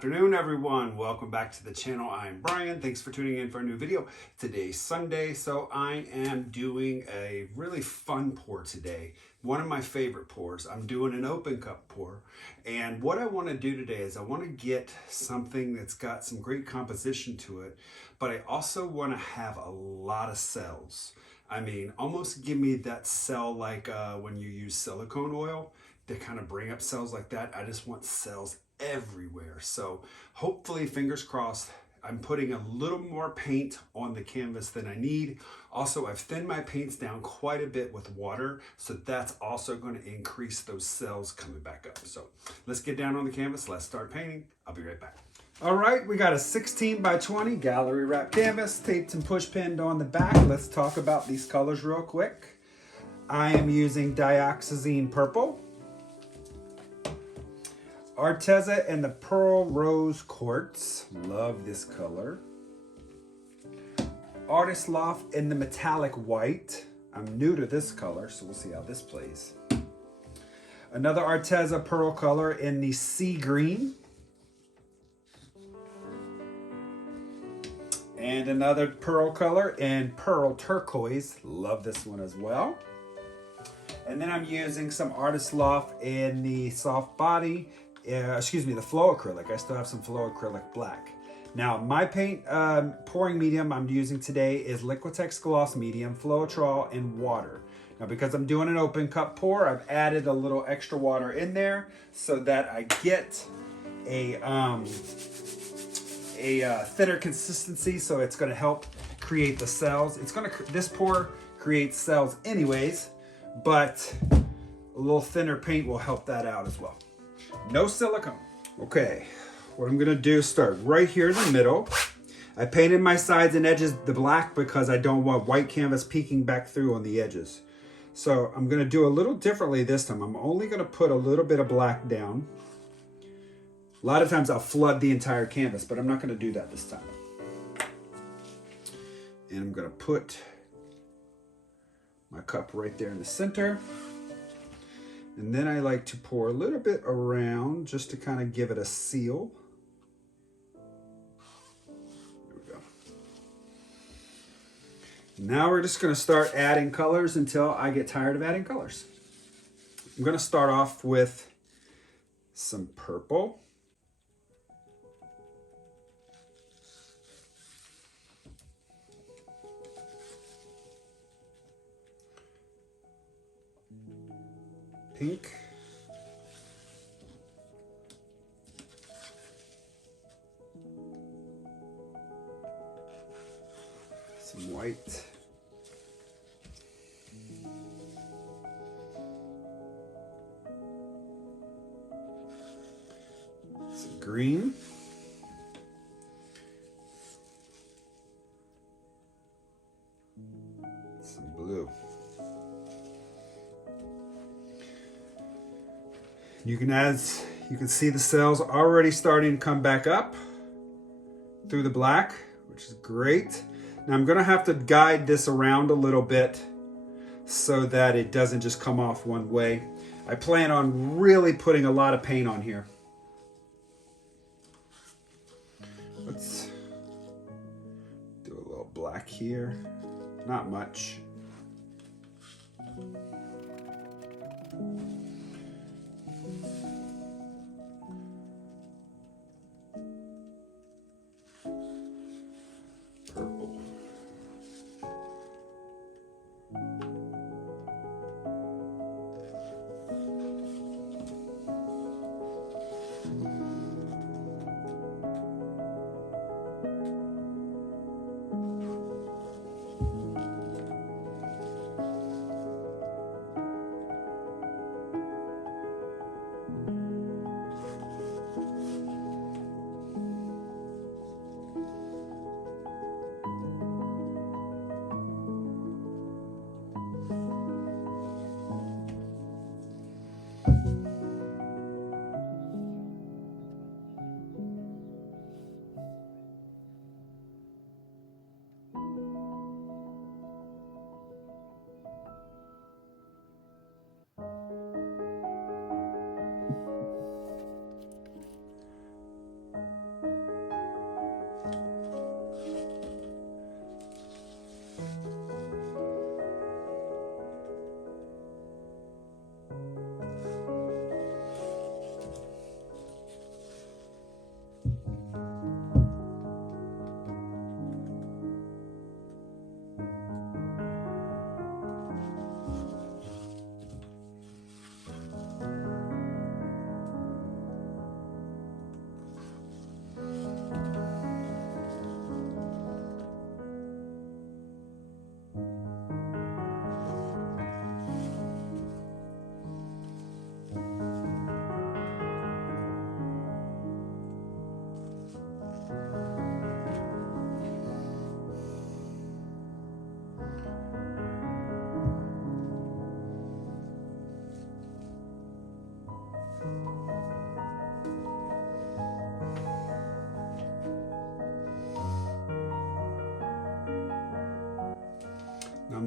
afternoon, everyone. Welcome back to the channel. I'm Brian. Thanks for tuning in for a new video. Today's Sunday, so I am doing a really fun pour today. One of my favorite pours. I'm doing an open cup pour. And what I want to do today is I want to get something that's got some great composition to it, but I also want to have a lot of cells. I mean, almost give me that cell like when you use silicone oil to kind of bring up cells like that. I just want cells everywhere. So hopefully, fingers crossed, I'm putting a little more paint on the canvas than I need. Also, I've thinned my paints down quite a bit with water, so that's also going to increase those cells coming back up. So let's get down on the canvas. Let's start painting. I'll be right back. All right, we got a 16 by 20 gallery wrap canvas, taped and push pinned on the back. Let's talk about these colors real quick. I am using Dioxazine Purple, Arteza and the Pearl Rose Quartz. Love this color. Artist Loft in the metallic white. I'm new to this color, so we'll see how this plays. Another Arteza Pearl color in the sea green. And another pearl color in Pearl Turquoise. Love this one as well. And then I'm using some Artist Loft in the soft body. The flow acrylic. I still have some flow acrylic black. Now my paint pouring medium I'm using today is Liquitex Gloss Medium, Floetrol, and water. Now because I'm doing an open cup pour, I've added a little extra water in there so that I get a thinner consistency, so it's going to help create the cells. This pour creates cells anyways, but a little thinner paint will help that out as well. No silicone. Okay, what I'm gonna do is start right here in the middle. I painted my sides and edges the black because I don't want white canvas peeking back through on the edges. So I'm gonna do a little differently this time. I'm only gonna put a little bit of black down. A lot of times I'll flood the entire canvas, but I'm not gonna do that this time. And I'm gonna put my cup right there in the center. And then I like to pour a little bit around just to kind of give it a seal. There we go. Now we're just going to start adding colors until I get tired of adding colors. I'm going to start off with some purple. Pink. Some white. Some green. Some blue. You can see the cells already starting to come back up through the black, which is great. Now I'm gonna have to guide this around a little bit so that it doesn't just come off one way. I plan on really putting a lot of paint on here. Let's do a little black here, not much.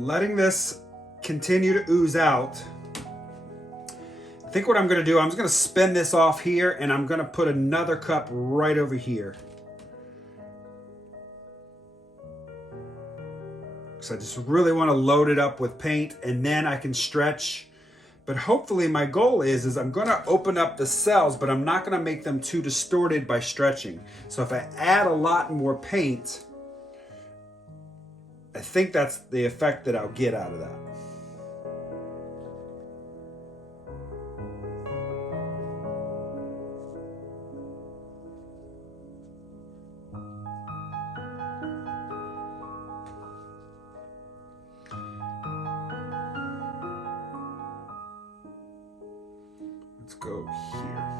letting this continue to ooze out. I think what I'm gonna do, I'm just gonna spin this off here and I'm gonna put another cup right over here. So I just really wanna load it up with paint and then I can stretch. But hopefully my goal is I'm gonna open up the cells, but I'm not gonna make them too distorted by stretching. So if I add a lot more paint, I think that's the effect that I'll get out of that. Let's go here.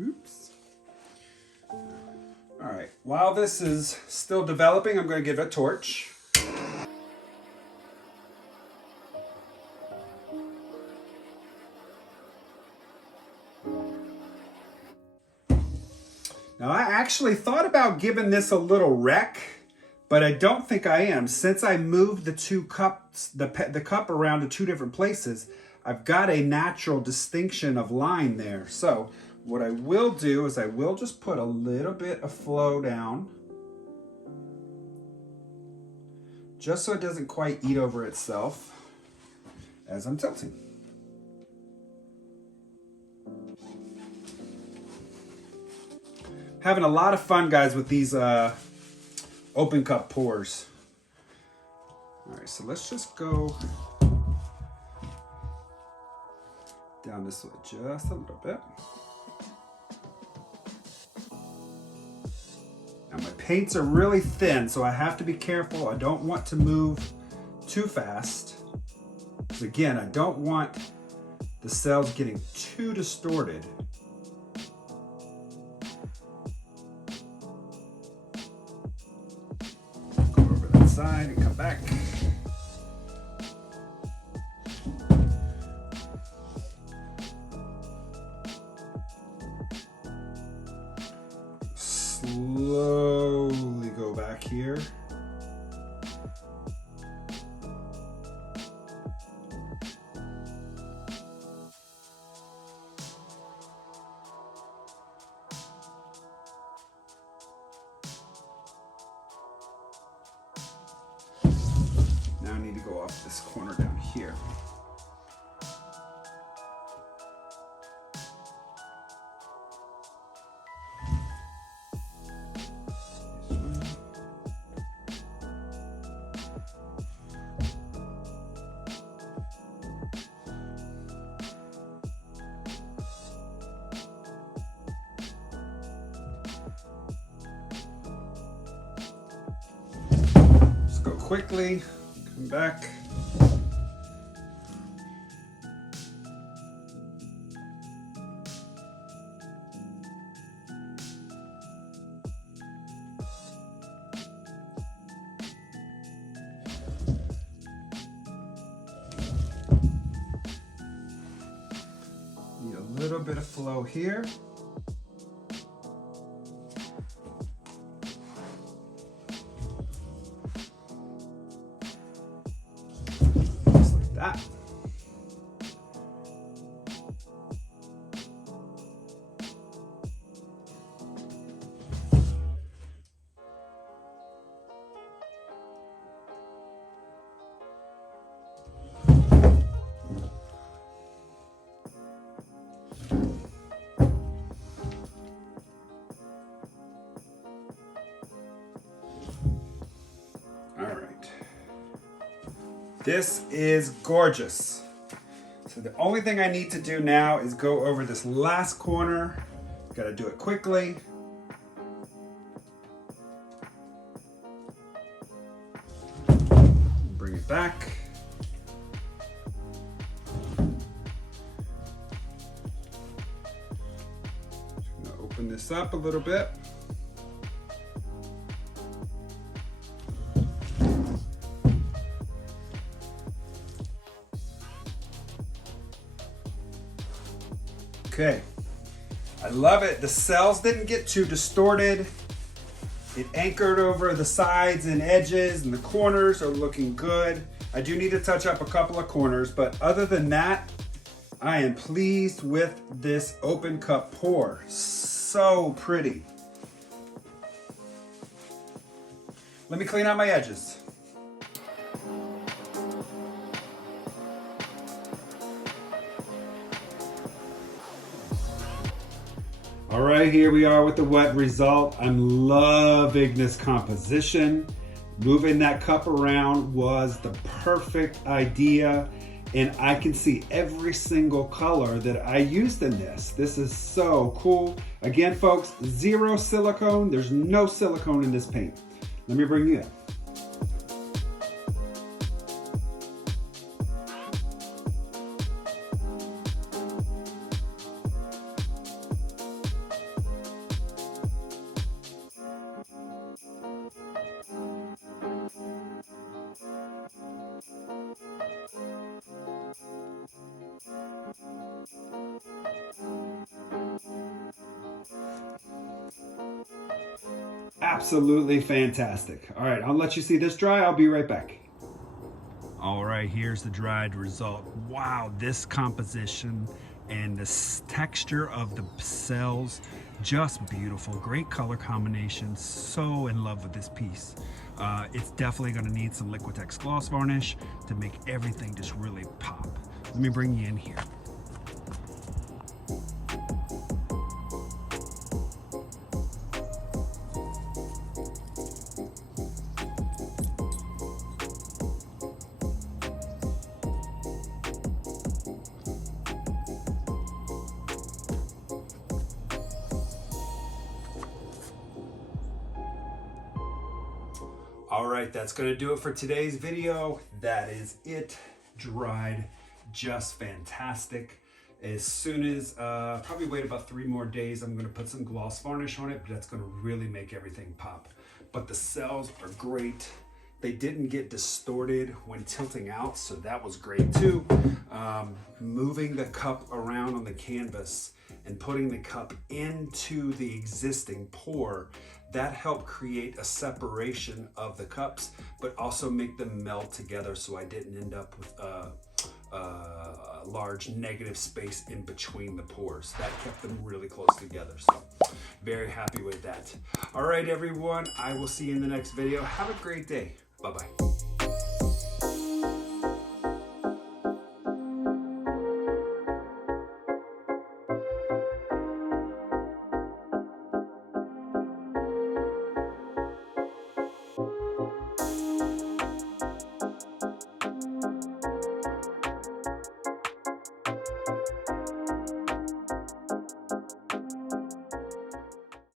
Oops. All right, while this is still developing, I'm going to give it a torch. Now, I actually thought about giving this a little wreck, but I don't think I am. Since I moved the two cups, the cup around to two different places, I've got a natural distinction of line there. So what I will do is I will just put a little bit of flow down, just so it doesn't quite eat over itself as I'm tilting. Having a lot of fun, guys, with these open cup pours. All right, so let's just go down this way just a little bit. Now my paints are really thin, so I have to be careful. I don't want to move too fast. Because again, I don't want the cells getting too distorted. Go over that side and come back. Slowly go back here. Now I need to go off this corner down here. Go quickly, come back. Need a little bit of flow here. That. All right. This is gorgeous. So the only thing I need to do now is go over this last corner. Got to do it quickly. Bring it back. Just gonna open this up a little bit. Okay, I love it. The cells didn't get too distorted. It anchored over the sides and edges, and the corners are looking good. I do need to touch up a couple of corners, but other than that, I am pleased with this open cup pour. So pretty. Let me clean out my edges. All right, here we are with the wet result. I'm loving this composition. Moving that cup around was the perfect idea. and I can see every single color that I used in this. This is so cool. Again, folks, zero silicone. There's no silicone in this paint. Let me bring you in. Absolutely fantastic. All right, I'll let you see this dry. I'll be right back. All right, here's the dried result. Wow, this composition and this texture of the cells, just beautiful. Great color combination. So in love with this piece. It's definitely gonna need some Liquitex gloss varnish to make everything just really pop. Let me bring you in here. All right, that's gonna do it for today's video. That is it, dried just fantastic. As soon as, probably wait about 3 more days, I'm gonna put some gloss varnish on it, but that's gonna really make everything pop. But the cells are great. They didn't get distorted when tilting out, so that was great too. Moving the cup around on the canvas and putting the cup into the existing pour, that helped create a separation of the cups, but also make them meld together so I didn't end up with a large negative space in between the pours. That kept them really close together. So very happy with that. All right, everyone, I will see you in the next video. Have a great day. Bye-bye.